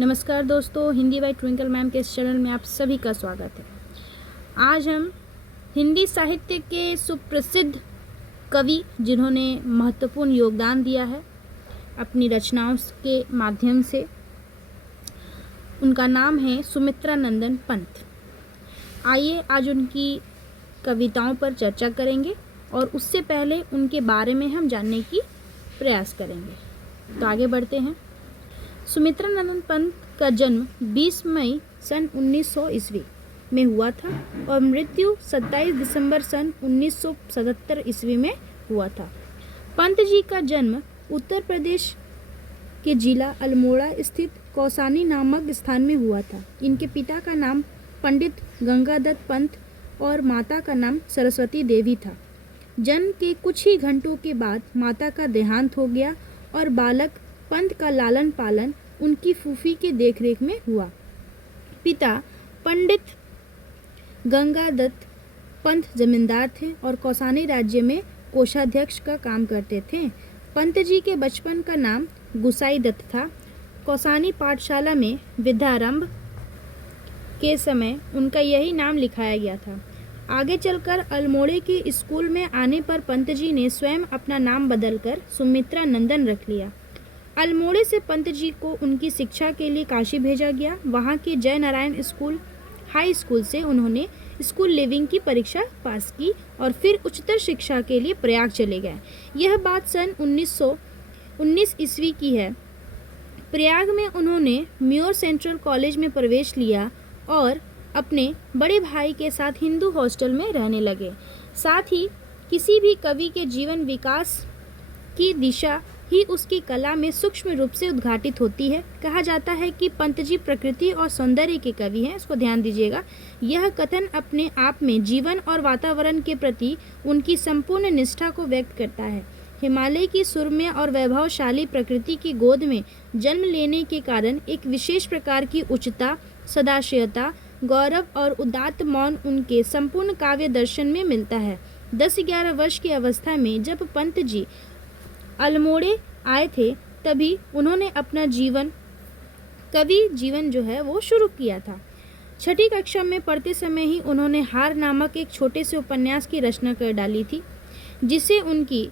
नमस्कार दोस्तों, Hindi bye twinkle ma'am के इस चैनल में आप सभी का स्वागत है। आज हम हिंदी साहित्य के सुप्रसिद्ध कवि जिन्होंने महत्वपूर्ण योगदान दिया है अपनी रचनाओं के माध्यम से, उनका नाम है सुमित्रा नंदन पंत। आइए आज उनकी कविताओं पर चर्चा करेंगे और उससे पहले उनके बारे में हम जानने की प्रयास करेंगे। तो आगे बढ़ते हैं। सुमित्रा नंदन पंत का जन्म 20 मई सन 1900 ईस्वी में हुआ था और मृत्यु 27 दिसंबर सन 1977 ईस्वी में हुआ था। पंत जी का जन्म उत्तर प्रदेश के जिला अल्मोड़ा स्थित कौसानी नामक स्थान में हुआ था। इनके पिता का नाम पंडित गंगादत्त पंत और माता का नाम सरस्वती देवी था। जन्म के कुछ ही घंटों के बाद माता का देहांत हो गया और बालक पंत का लालन पालन उनकी फूफी के देखरेख में हुआ। पिता पंडित गंगादत्त पंत जमींदार थे और कौसानी राज्य में कोषाध्यक्ष का काम करते थे। पंत जी के बचपन का नाम गुसाई दत्त था। कौसानी पाठशाला में विद्यारंभ के समय उनका यही नाम लिखाया गया था। आगे चलकर अल्मोड़े के स्कूल में आने पर पंत जी ने स्वयं अपना नाम बदलकर सुमित्रा नंदन रख लिया। अल्मोड़े से पंत जी को उनकी शिक्षा के लिए काशी भेजा गया। वहाँ के जय नारायण स्कूल हाई स्कूल से उन्होंने स्कूल लिविंग की परीक्षा पास की और फिर उच्चतर शिक्षा के लिए प्रयाग चले गए। यह बात सन 1919 ईस्वी की है। प्रयाग में उन्होंने म्योर सेंट्रल कॉलेज में प्रवेश लिया और अपने बड़े भाई के साथ हिंदू हॉस्टल में रहने लगे। साथ ही किसी भी कवि के जीवन विकास की दिशा ही उसकी कला में सूक्ष्म रूप से उद्घाटित होती है। कहा जाता है कि पंत जी प्रकृति और सौंदर्य के कवि हैं। इसको ध्यान दीजिएगा। यह कथन अपने आप में जीवन और वातावरण के प्रति उनकी संपूर्ण निष्ठा को व्यक्त करता है। हिमालय की सुरम्य और वैभवशाली प्रकृति की गोद में जन्म लेने के कारण एक विशेष प्रकार की उच्चता, सदाशयता, गौरव और उदात्त मौन उनके संपूर्ण काव्य दर्शन में मिलता है। 10-11 वर्ष की अवस्था में जब पंत जी अल्मोड़े आए थे तभी उन्होंने अपना कवि जीवन जो है वो शुरू किया था। छठी कक्षा में पढ़ते समय ही उन्होंने हार नामक एक छोटे से उपन्यास की रचना कर डाली थी, जिसे उनकी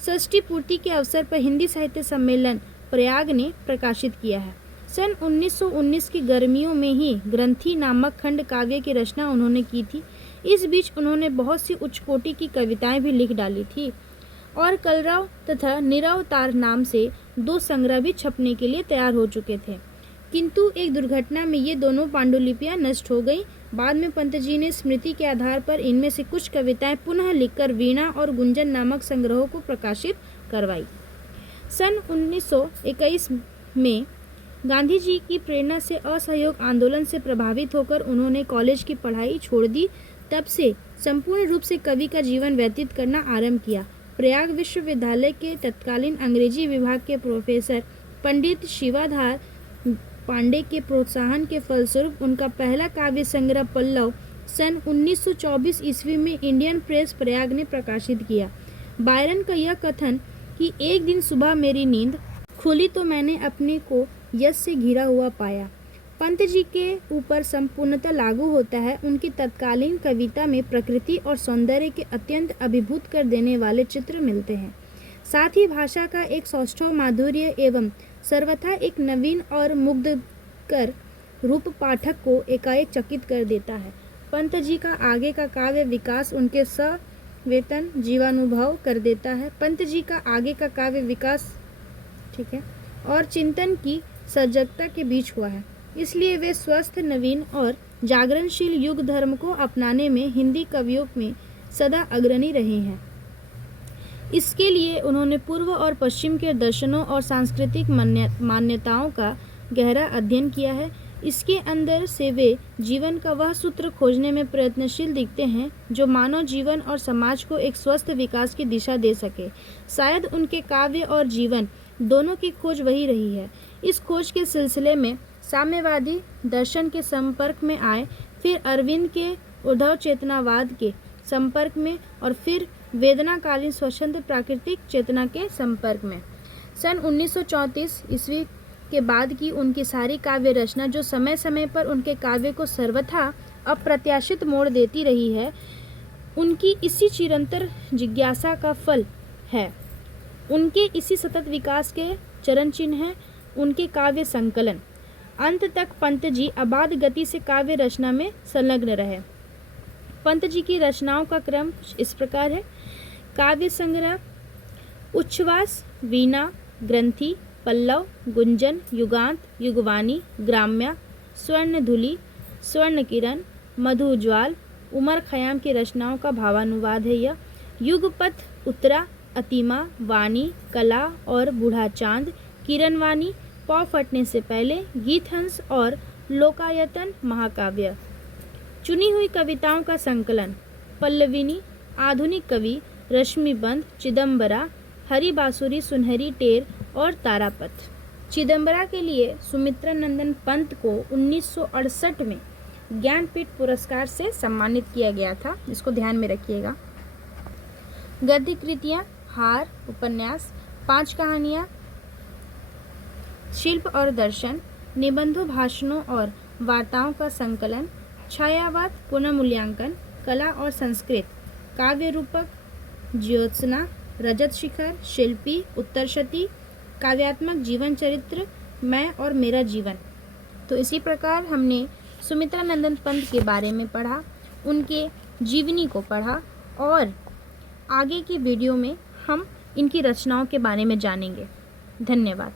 षष्ठी पूर्ति के अवसर पर हिंदी साहित्य सम्मेलन प्रयाग ने प्रकाशित किया है। सन 1919 की गर्मियों में ही ग्रंथि नामक खंड काव्य की रचना उन्होंने की थी। इस बीच उन्होंने बहुत सी उच्च कोटि की कविताएं भी लिख डाली थी और कलरव तथा निरवतार नाम से 2 संग्रह भी छपने के लिए तैयार हो चुके थे, किंतु एक दुर्घटना में ये दोनों पांडुलिपियां नष्ट हो गईं। बाद में पंत जी ने स्मृति के आधार पर इनमें से कुछ कविताएं पुनः लिखकर वीणा और गुंजन नामक संग्रहों को प्रकाशित करवाई। सन 1921 में गांधी जी की प्रेरणा से असहयोग आंदोलन से प्रभावित होकर उन्होंने कॉलेज की पढ़ाई छोड़ दी। तब से संपूर्ण रूप से कवि का जीवन व्यतीत करना आरंभ किया। प्रयाग विश्वविद्यालय के तत्कालीन अंग्रेजी विभाग के प्रोफेसर पंडित शिवाधार पांडे के प्रोत्साहन के फलस्वरूप उनका पहला काव्य संग्रह पल्लव सन 1924 ईस्वी में इंडियन प्रेस प्रयाग ने प्रकाशित किया। बायरन का यह कथन कि एक दिन सुबह मेरी नींद खुली तो मैंने अपने को यश से घिरा हुआ पाया, पंत जी के ऊपर संपूर्णतः लागू होता है। उनकी तत्कालीन कविता में प्रकृति और सौंदर्य के अत्यंत अभिभूत कर देने वाले चित्र मिलते हैं। साथ ही भाषा का एक सौष्ठव माधुर्य एवं सर्वथा एक नवीन और मुग्धकर रूप पाठक को एकाएक चकित कर देता है। पंत जी का आगे का काव्य विकास उनके सवेतन जीवानुभव कर देता है। पंत जी का आगे का काव्य विकास और चिंतन की सजगता के बीच हुआ है। इसलिए वे स्वस्थ, नवीन और जागरणशील युग धर्म को अपनाने में हिंदी कवियों में सदा अग्रणी रहे हैं। इसके लिए उन्होंने पूर्व और पश्चिम के दर्शनों और सांस्कृतिक मान्यताओं का गहरा अध्ययन किया है। इसके अंदर से वे जीवन का वह सूत्र खोजने में प्रयत्नशील दिखते हैं जो मानव जीवन और समाज को एक स्वस्थ विकास की दिशा दे सके। शायद उनके काव्य और जीवन दोनों की खोज वही रही है। इस खोज के सिलसिले में साम्यवादी दर्शन के संपर्क में आए, फिर अरविंद के उद्धव चेतनावाद के संपर्क में और फिर वेदनाकालीन स्वच्छंद प्राकृतिक चेतना के संपर्क में। सन 1934 ईस्वी के बाद की उनकी सारी काव्य रचना जो समय समय पर उनके काव्य को सर्वथा अप्रत्याशित मोड़ देती रही है, उनकी इसी चिरंतर जिज्ञासा का फल है। उनके इसी सतत विकास के चरण चिन्ह हैं उनके काव्य संकलन। अंत तक पंत जी अबाध गति से काव्य रचना में संलग्न रहे। पंत जी की रचनाओं का क्रम इस प्रकार है: काव्य संग्रह, उच्छ्वास, वीणा, ग्रंथि, पल्लव, गुंजन, युगांत, युगवाणी, ग्राम्या, स्वर्णधुली, स्वर्ण किरण, मधुज्वाल, उमर खयाम की रचनाओं का भावानुवाद है यह। युगपथ, उत्तरा, अतिमा, वाणी, कला और बूढ़ा चांद, किरणवाणी, पौ फटने से पहले, गीतहंस और लोकायतन महाकाव्य। चुनी हुई कविताओं का संकलन, पल्लविनी, आधुनिक कवि, रश्मिबंध, चिदम्बरा, हरि बांसुरी, सुनहरी टेर और तारापथ। चिदम्बरा के लिए सुमित्रा नंदन पंत को 1968 में ज्ञानपीठ पुरस्कार से सम्मानित किया गया था, इसको ध्यान में रखिएगा। गद्य कृतियाँ, हार, उपन्यास, 5 कहानियाँ, शिल्प और दर्शन, निबंधों, भाषणों और वार्ताओं का संकलन, छायावाद, पुनर्मूल्यांकन, कला और संस्कृत, काव्य रूपक, ज्योत्सना, रजत शिखर, शिल्पी, उत्तरशती, काव्यात्मक जीवन चरित्र, मैं और मेरा जीवन। तो इसी प्रकार हमने सुमित्रा नंदन पंत के बारे में पढ़ा, उनके जीवनी को पढ़ा और आगे की वीडियो में हम इनकी रचनाओं के बारे में जानेंगे। धन्यवाद।